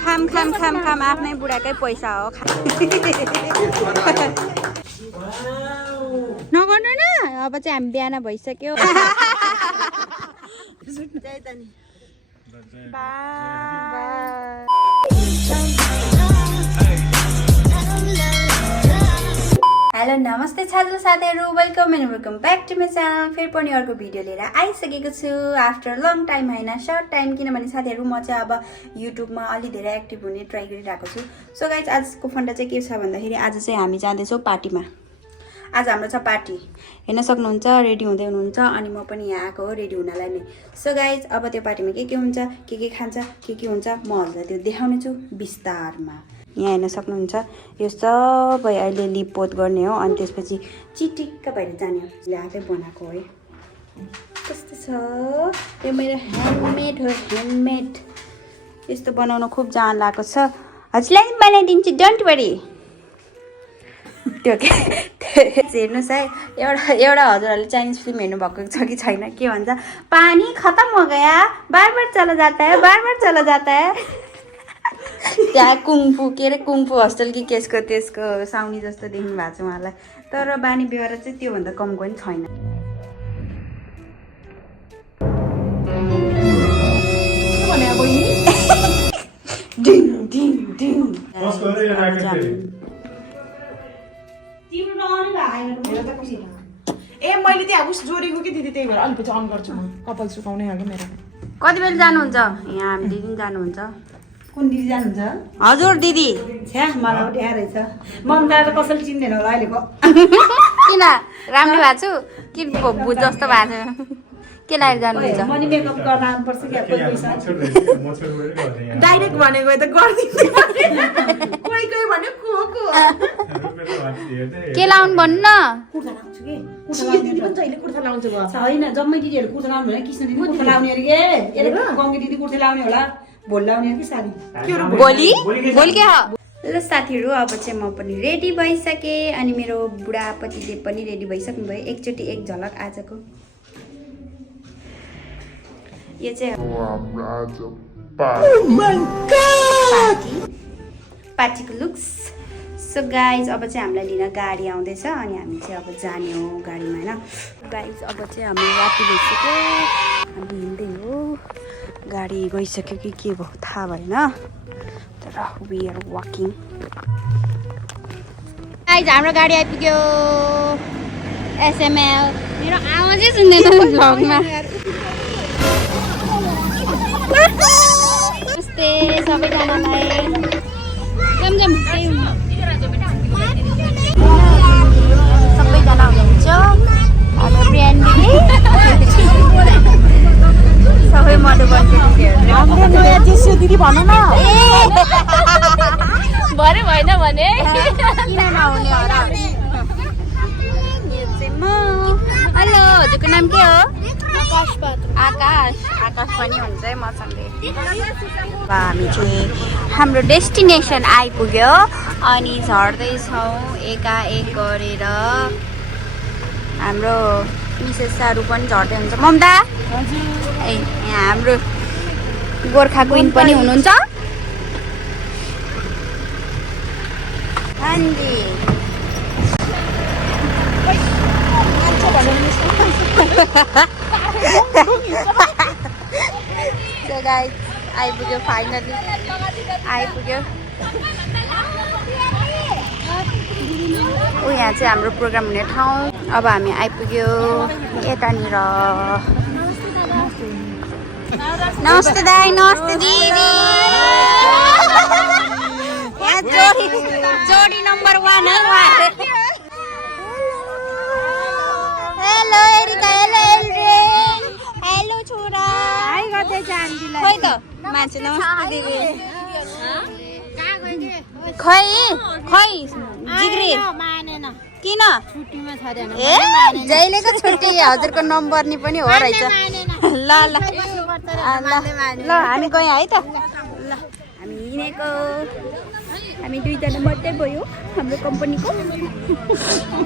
खाम खाम खाम खाम आफ्नै बुढाकै पैसा हो नगर्नु न अब चाहिँ हामी बिहान भइसक्यो हेलो नमस्ते छात्र साथीहरू welcome and welcome back to my channel फेरि पनि अर्को भिडियो लिएर आइसकेको छु आफ्टर लङ टाइम होइन सर्ट टाइम किनभने साथीहरू म चाहिँ अब युट्युबमा अलि धेरै एक्टिभ हुने ट्राई गरिरहेको छु सो गाइज आजको फन्डा चाहिँ के छ भन्दाखेरि आज चाहिँ हामी जाँदैछौँ पार्टीमा आज हाम्रो छ पार्टी हेर्न सक्नुहुन्छ रेडी हुँदै हुनुहुन्छ अनि म पनि यहाँ आएको हो रेडी हुनलाई नै सो गाइज अब त्यो पार्टीमा के हुन्छ के खान्छ के हुन्छ म हजुरलाई त्यो देखाउने छु विस्तारमा यहाँ हेर्न सक्नुहुन्छ यो सबै अहिले लिपपोत गर्ने हो अनि त्यसपछि चिटिक्क भएर जाने हो यसले आफै बनाएको है कस्तो छ यो मेरो ह्यान्डमेड हो ह्यान्डमेड यस्तो बनाउन खुब जान लागेको छ हजुरलाई पनि बनाइदिन्छु डोन्ट वरी त्यो के हेर्नुहोस् है एउटा हजुरहरूले चाइनिज फिल्म हेर्नुभएको छ कि छैन के भन्छ पानी खत्म हो गया बार बार चला जाता है बार बार चला जाता है त्यहाँ कुङफू के अरे कुङफू हस्टेल कि त्यसको साउनी जस्तो देख्नु भएको छ उहाँलाई तर बानी व्यवहार चाहिँ त्योभन्दा कमको पनि छैन ए मैले त्यहाँ उस जोडेको कि दिदी त्यही भएर अलिकति अन गर्छु म कपाल सुकाउनै हो कि मेरो कति बेला जानुहुन्छ यहाँ हामी दिदी जानुहुन्छ कुन दिदी जानुहुन्छ हजुर दिदी छ्या मलाई उठ्या रहेछ ममता त कसैले चिन्दैन होला अहिलेको किन राम्रो भएको छु कि भुत जस्तो भएको छ के लागेर जानुहुन्छ मनी मेकअप गर्न आउनुपर्छ क्या कोही पैसा डाइरेक्ट भनेको त गर्दिन्छु कोही कोही भन्यो को के लाउनु भन्नु न कुर्ता लाउँछु कि दिदी पनि जहिले कुर्ता लाउँछ भयो छैन जम्मै दिदीहरू कुर्ता लाउनु होइन कृष्ण दिदी कुर्ता लाउने अरे के गङ्गे दिदी कुर्ता लाउने होला भोलि लाउने कि साडी भोलि के हो ल साथीहरू अब चाहिँ म पनि रेडी भइसकेँ अनि मेरो बुढापतिले पनि रेडी भइसक्नु भयो एकचोटि एक झलक आजको यो चाहिँ पार्टीको लुक्स सो गाइज अब चाहिँ हामीलाई लिन गाडी आउँदैछ अनि हामी चाहिँ अब जाने हो गाडीमा होइन गाइज अब चाहिँ हाम्रो राति भइसक्यो हामी हिँड्दै हो गाडी गइसक्यो कि के भयो थाहा भएन तर वी आर वाकिङ गाइज हाम्रो गाडी आइपुग्यो एसएमएल मेरो आवाजै सुन्दैन भ्लगमा नमस्ते सबैजनालाई जम सबैजना हुनुहुन्छ हाम्रो प्रियान दिदी सबै मधुबनको दिदीहरू दिदी भन न भरे भएन भने किन नहुने हो र हेलो हजुरको नाम के हो आकाश पनि हुन्छ है मसँगै अब हामी चाहिँ हाम्रो डेस्टिनेसन आइपुग्यो अनि झर्दैछौँ एकाएक गरेर हाम्रो मिसेस सारू पनि झर्दै हुन्छ ममता ए यहाँ हाम्रो गोर्खा क्विन पनि हुनुहुन्छ हान्जी So guys, आइपुग्यो फाइनली आइपुग्यो यहाँ चाहिँ हाम्रो प्रोग्राम हुने ठाउँ अब हामी आइपुग्यो यतानिर नमस्ते दाइ नमस्ते दिदी यहाँ जोडी नम्बर 1 है hello Erika hello Aldrin hello छोरा हाई गर्दै जान्दिला खै त मान्छे नमस्ते दिदी खै जिग्री मानेन किन छुट्टीमा छ रे ए जहिलेको छुट्टी हजुरको नम्बर नि पनि हो रहेछ ल हामी गयौँ है त ल हामी हिँडेको हामी दुईजना मात्रै भयो हाम्रो कम्पनीको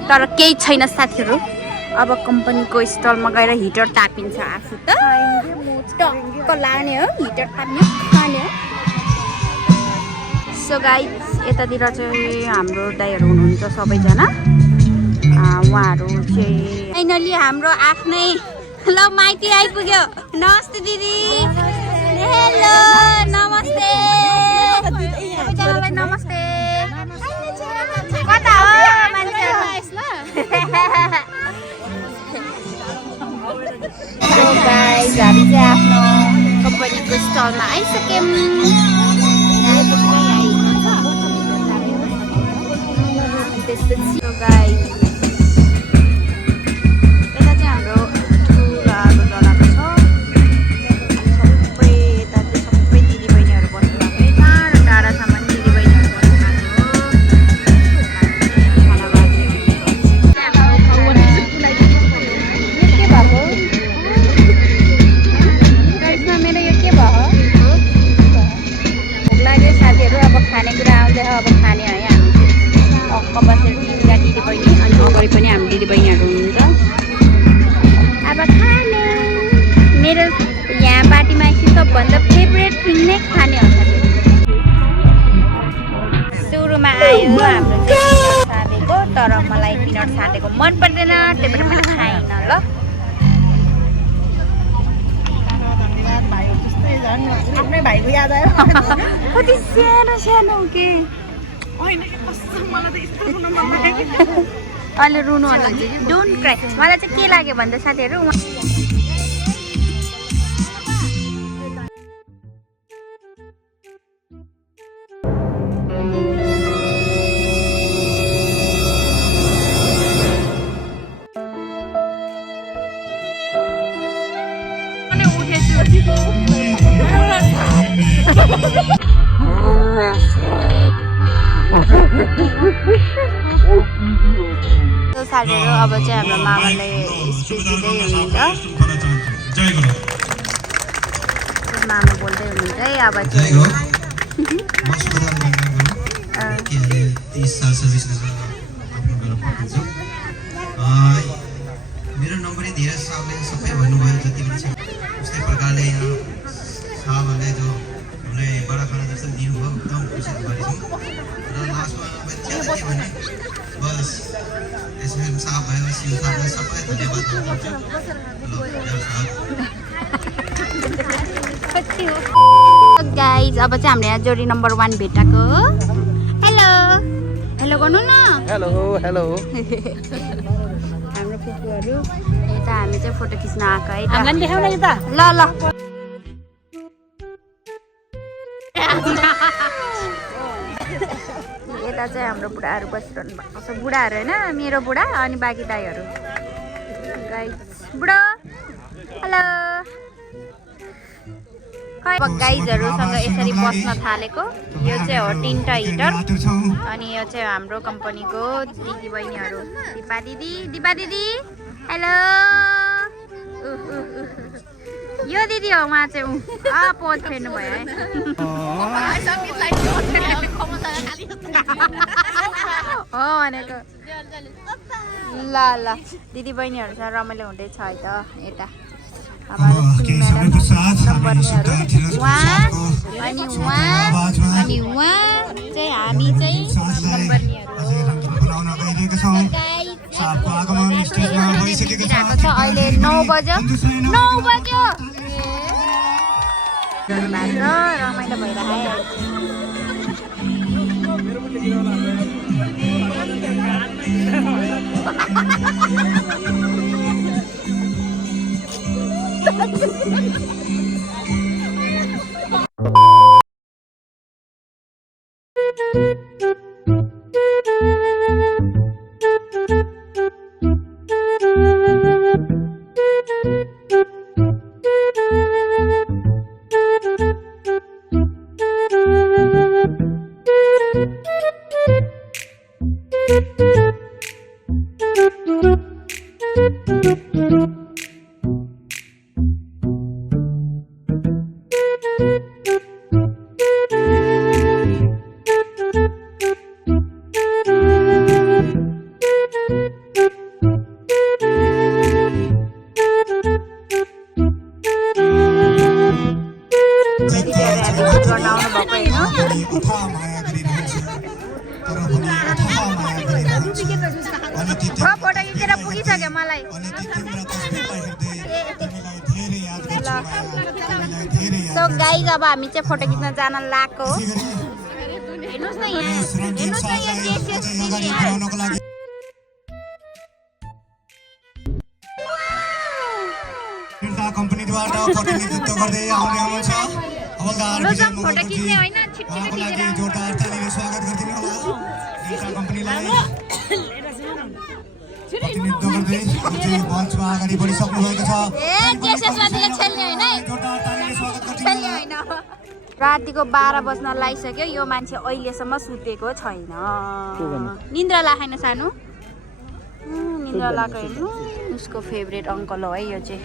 तर केही छैन साथीहरू अब कम्पनीको स्टलमा गएर हिटर तापिन्छ आफू त टक्क लाने हो हिटर ताप्ने खाने हो सो गाइस यतातिर चाहिँ हाम्रो दाइहरू हुनुहुन्छ सबैजना उहाँहरू चाहिँ फाइनली हाम्रो आफ्नै ल माइती आइपुग्यो नमस्ते दिदी हेलो नमस्ते सबैजनालाई नमस्ते कता हो मान्छेहरू सो गाइस हामी चाहिँ आफ्नो कम्पनीको स्टलमा आइसक्यौँ त्यसपछि सो गाइस यता चाहिँ हाम्रो चुलाहरू जलाएको छ सबै यता चाहिँ सबै दिदीबहिनीहरू बस्नु भएको है टाढा टाढासम्म दिदीबहिनीहरू बस्नु भएको करिश्मा मेरो यो के भयो भोक लाग्यो साथीहरू अब खानेकुरा आउँदैछ अब खाने है हामी अक्क बसेर तिनवटा दिदीबहिनी अनि अगाडि पनि हाम्रो दिदीबहिनीहरू हुनुहुन्छ अब खाने मेरो यहाँ पार्टीमा चाहिँ सबभन्दा फेभरेट थिङ नै खाने हो साथीहरू सुरुमा आयो हाम्रो चाहिँ साँधेको तर मलाई पिनट साँधेको मन पर्दैन त्यही भएर मैले खाइनँ ल आफ्नै भाइको याद आयो कति सानो सानो हो के अहिले रुनु डोन्ट क्राई मलाई चाहिँ के लाग्यो भन्दा साथीहरू साथीहरू अब चाहिँ हाम्रो मामाले स्पिच दिँदै हुनुहुन्छ मामा बोल्दै हुनुहुन्छ है अब चाहिँ मेरो नम्बर धेरै साहबले सबै भन्नुभयो जति पनि छ उस्तै प्रकारले साहबहरूले जो हामीलाई बडा खाना जस्तो दिनुभयो एकदम खुसी गरेछौँ र लास्टमा के भने बस एसएम साहब भयो सिएम साहबलाई सबै धन्यवाद दिन्छु गाइज अब चाहिँ हाम्रो यहाँ जोडी नम्बर 1 भेटाएको हेलो हेलो गर्नु न हेलो हेलो हाम्रो फुपूहरू यता हामी चाहिँ फोटो खिच्न आएको है हामीलाई देखाउ न यता ल ल यता चाहिँ हाम्रो बुढाहरू बसिरहनु भएको छ बुढाहरू होइन मेरो बुढा अनि बाँकी दाइहरू गाइज बुढो हेलो गाइजहरूसँग यसरी बस्न थालेको यो चाहिँ हो 3टा हिटर अनि यो चाहिँ हाम्रो कम्पनीको दिदीबहिनीहरू दिपा दिदी हेलो यो दिदी हो उहाँ चाहिँ पोज फेर्नु भयो है हो भनेको ल ल दिदीबहिनीहरूसँग रमाइलो हुँदैछ है त यता अनि उहाँ चाहिँ हामी चाहिँ अहिले 9 बज्यो रमाइलो माया गरिरहन्छ तर पनि अथाह माया गरिरहन्छ अनि ती फोटो खिचेर पुगिसक्यो मलाई अनि ती तिम्रा तस्बिरलाई हेर्दै तिमीलाई धेरै याद गर्छु माया तिमीलाई धेरै याद सो गाइज अब हामी चाहिँ फोटो खिच्न जान लागेको हेर्नुहोस् न यहाँ हेर्नुहोस् न यहाँ अगाडि बढाउनको लागि फिर्ता कम्पनीद्वारा प्रतिनिधित्व गर्दै आउँदै हुनुहुन्छ हवलदार विजय मङ्गलजी उहाँको लागि जोरदार तालीले स्वागत गरिदिनु होला फिर्ता कम्पनीलाई प्रतिनिधित्व गर्दै विजय मञ्चमा अगाडि बढिसक्नु भएको छ जोरदार तालीले स्वागत गरिदिनु रातिको 12 बज्न लागिसक्यो यो मान्छे अहिलेसम्म सुतेको छैन निन्द्रा लागेन सानो निन्द्रा लागेको हेर्नु उसको फेभरेट अङ्कल हो है यो चाहिँ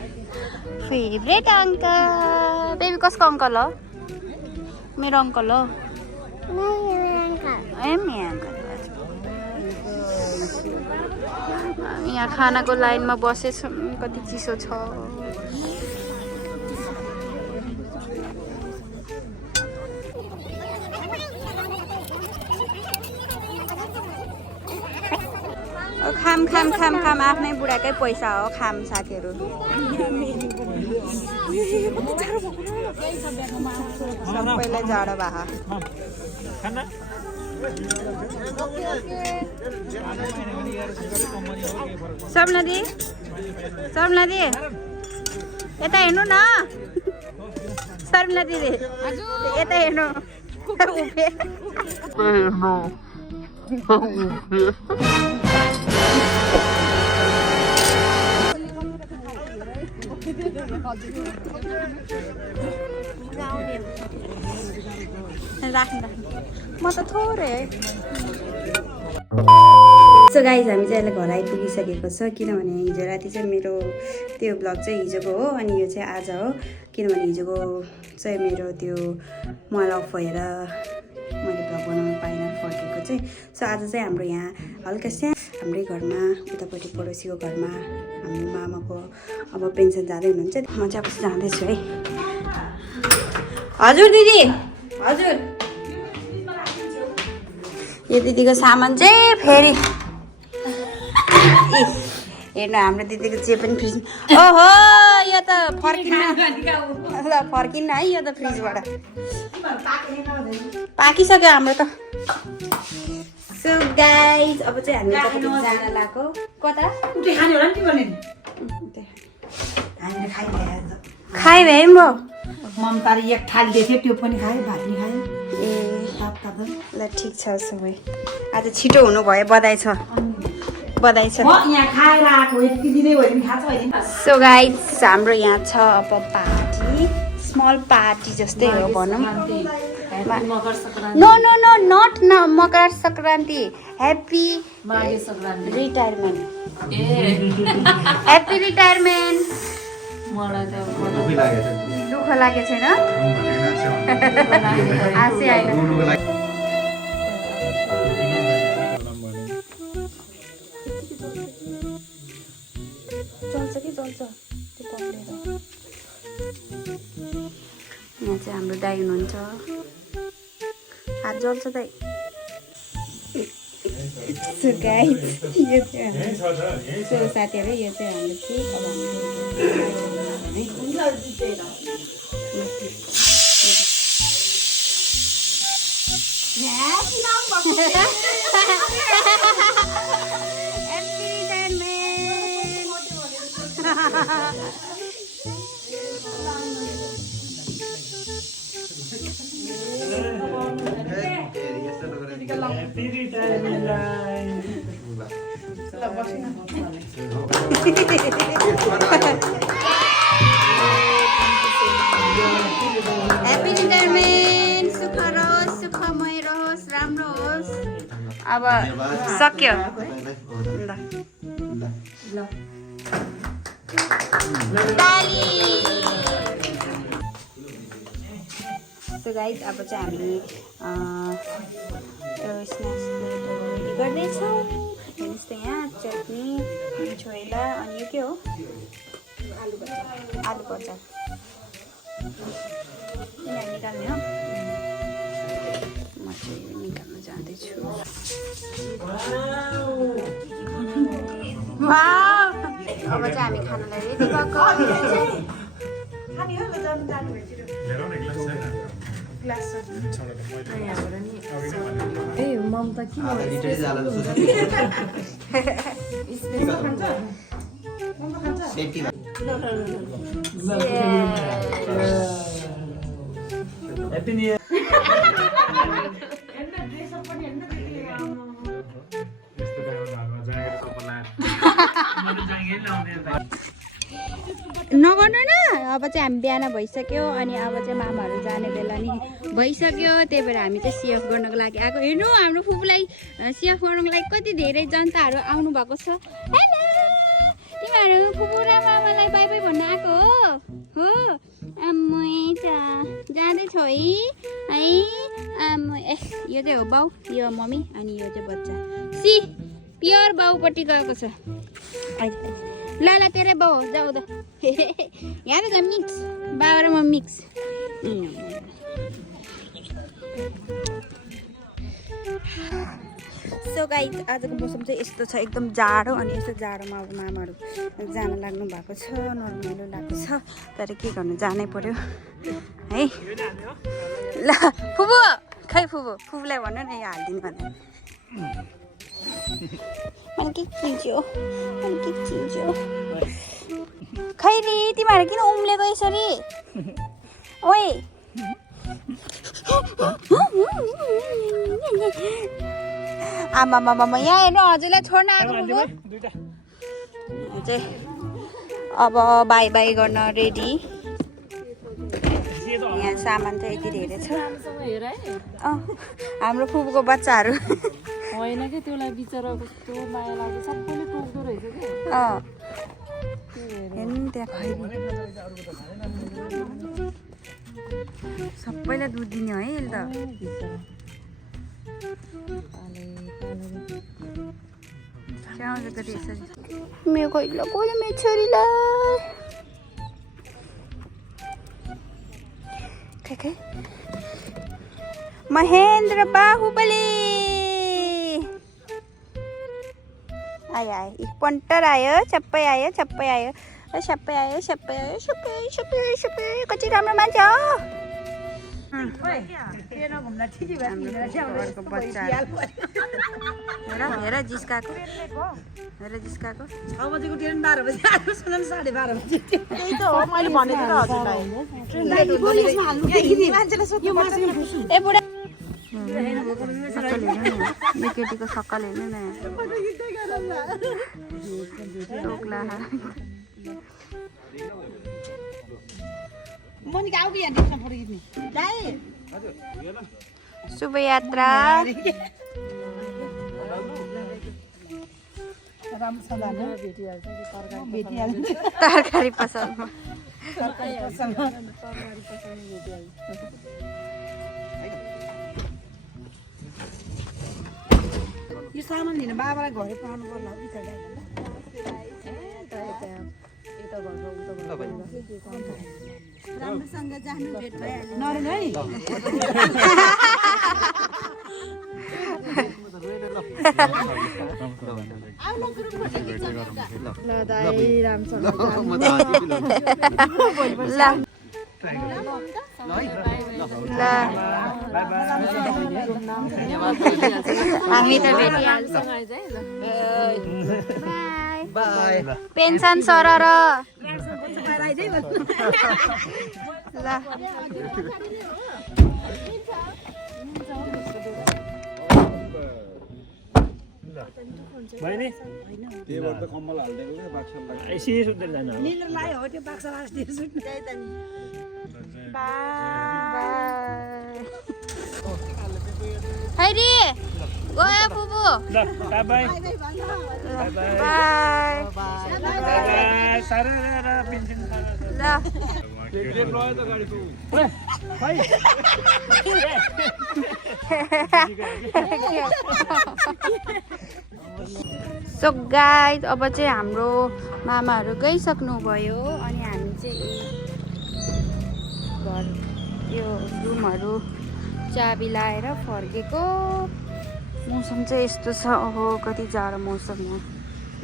फेभरेट अङ्कल बेबी कसको अङ्कल हो मेरो अङ्कल हो मेरो अङ्कल यहाँ खानाको लाइनमा बसेछौँ कति चिसो छ खाम खाम खाम खाम आफ्नै बुढाकै पैसा हो खाम साथीहरू सबैलाई जाडो भए शर्मिला दी यता हेर्नु न शर्मिला दिदी यता हेर्नु राख्नु म त थोरै सो गाइज हामी चाहिँ अहिले घर आइपुगिसकेको छ किनभने हिजो राति चाहिँ मेरो त्यो ब्लग चाहिँ हिजोको हो अनि यो चाहिँ आज हो किनभने हिजोको चाहिँ मेरो त्यो मोबाइल अफ भएर मैले ब्लग बनाउनु पाइनँ फर्केको चाहिँ सो आज चाहिँ हाम्रो यहाँ हल्का सानो हाम्रै घरमा उतापट्टि पडोसीको घरमा हाम्रो मामाको अब पेन्सन जाँदै हुनुहुन्छ म चाहिँ अब जाँदैछु है हजुर दिदी हजुर यो दिदीको सामान चाहिँ फेरि हेर्नु हाम्रो दिदीको जे पनि फ्रिज ओहो यो त फर्किन्न है यो त फ्रिजबाट पाकिसक्यो हाम्रो त सो गाइज अब चाहिँ हामी जान लागेको कता खाइ भए पनि भयो ममताले एक थाली दिएको थियो त्यो पनि खायो भात नि खायो ए ल ठिक छ सबै आज छिटो हुनु भयो बधाई छ यहाँ खाएर आएको यति दिनै भयो भने खान्छ होइन सो गाइज हाम्रो यहाँ छ अब पार्टी स्मल पार्टी जस्तै हो भनौँ नो नो नो नट न Makar Sankranti happy retirement happy retirement दुःख लागेको छैन आशै आएन चल्छ कि चल्छ त्यो पक्रेर यहाँ चाहिँ हाम्रो दाइ हुनुहुन्छ हात जल्छ दाइ सो गाइज यो चाहिँ सो साथीहरू यो चाहिँ हाम्रो केक अब ह्याप्पी रिटायरमेन्ट सुख रहोस् सुखमय रहोस् राम्रो होस् अब सक्यो ल ताली सो गाइज अब चाहिँ हामी स्न्याक्स प्लेटहरू रेडी गर्दैछौँ हेर्नुहोस् त यहाँ चटनी छोइला अनि यो के हो आलु पर्चा निकाल्ने हो म चाहिँ निकाल्न जाँदैछु। वाउ! अब चाहिँ हामी खानालाई रेडी भएको। नगर्नु न, अब चाहिँ हामी बिहान भइसक्यो अनि अब चाहिँ मामाहरू जाने बेला नि भइसक्यो, त्यही भएर हामी चाहिँ सिएफ गर्नको लागि आएको। हेर्नु हाम्रो फुपूलाई सिएफ गर्नको लागि कति धेरै जनताहरू आउनु भएको छ। हेलो, तिमीहरू फुपू र मामालाई बाई बाई भन्न आएको हो? आमै जाँदैछौ है आमै। ए यो चाहिँ हो बाउ, यो मम्मी अनि यो चाहिँ बच्चा। सी प्योर बाउपट्टि गएको छ। ल ल तेरै बाउ हो, जाऊ त। यहाँ त मिक्स, बाबा र म मिक्स। सो गाइस, आजको मौसम चाहिँ यस्तो छ, एकदम जाडो। अनि यस्तो जाडोमा अब मामाहरू जान लाग्नु भएको छ, नर्मलो लागेको छ, तर के गर्नु, जानै पर्यो है। ल फुपू, खै फुपूलाई भन्नु न, यो हालिदिनु भने। मैले के चिन्छु खै रे, तिमीहरू किन उम्लेको यसरी? ओए आमा यहाँ हेर्नु, हजुरलाई छोड्न आएको चाहिँ अब बाई बाई गर्न रेडी। यहाँ सामान चाहिँ यति धेरै छ। हाम्रो फुपूको बच्चाहरू होइन कि त्यसलाई बिचरा कस्तो माया लाग्यो, सबैले टोक्दो रहेछ कि। हेर्नु त्यहाँ खै सबैलाई दुध दिने है यसले त। मेरो खोइला कसले मेरो छोरीलाई खै महेन्द्र बाहुबली आयो एक पन्टर आयो, सबै आयो। कति राम्रो मान्छे हो। हेर जिस्काको 6 बजेको ट्रेन 12 बजे आएको, सुनन 12:30 बजे। त्यही त हो मैले भनेको त हजुरलाई। मान्छेले सोध्नु पर्छ। ए बुढा यो केटीको सक्कल हेर्नु न, शुभ यात्रा। तरकारी पसलमा यो सामान दिन बाबालाई घरै पाउनु पर्ला राम्रोसँग जानु भेट भइहाल्यो। नरेन है ल दाइ रामसँग हामी त भेटिहाल्छौँ। बाई पेन्सन सरर ल भएन त्यहीबाट त कम्मल हाल्दिएको के बाक्सा लाग्छ यसै सुत्दै जान लिएर लायो हो त्यो बाक्सा लास्टी सुत्नु त्यही त नि। हैरी गयो बुबु ल बाइ बाइ बाई बाइ सारा र पेन्सन सारा ल टिकट लयो त गाडीको खै सो गाइस, अब चाहिँ हाम्रो मामाहरू गइसक्नु भयो अनि हामी चाहिँ घर यो रुमहरू चाबी लाएर फर्केको। मौसम चाहिँ यस्तो छ, ओहो कति जाडो मौसम हो।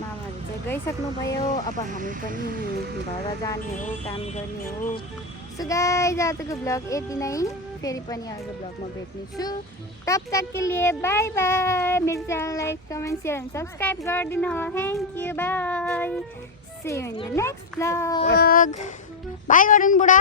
मामाहरू चाहिँ गइसक्नु भयो, अब हामी पनि घर जाने हो, काम गर्ने हो। सो गाइस आजको ब्लग यति नै, फेरि पनि अर्को ब्लगमा भेट्नेछु। तब तक के लिए बाई बाई। मेरो channel like comment share and subscribe गरिदिनु होला। Thank you, bye. See you in the next blog. Bye गर्नु बुढा।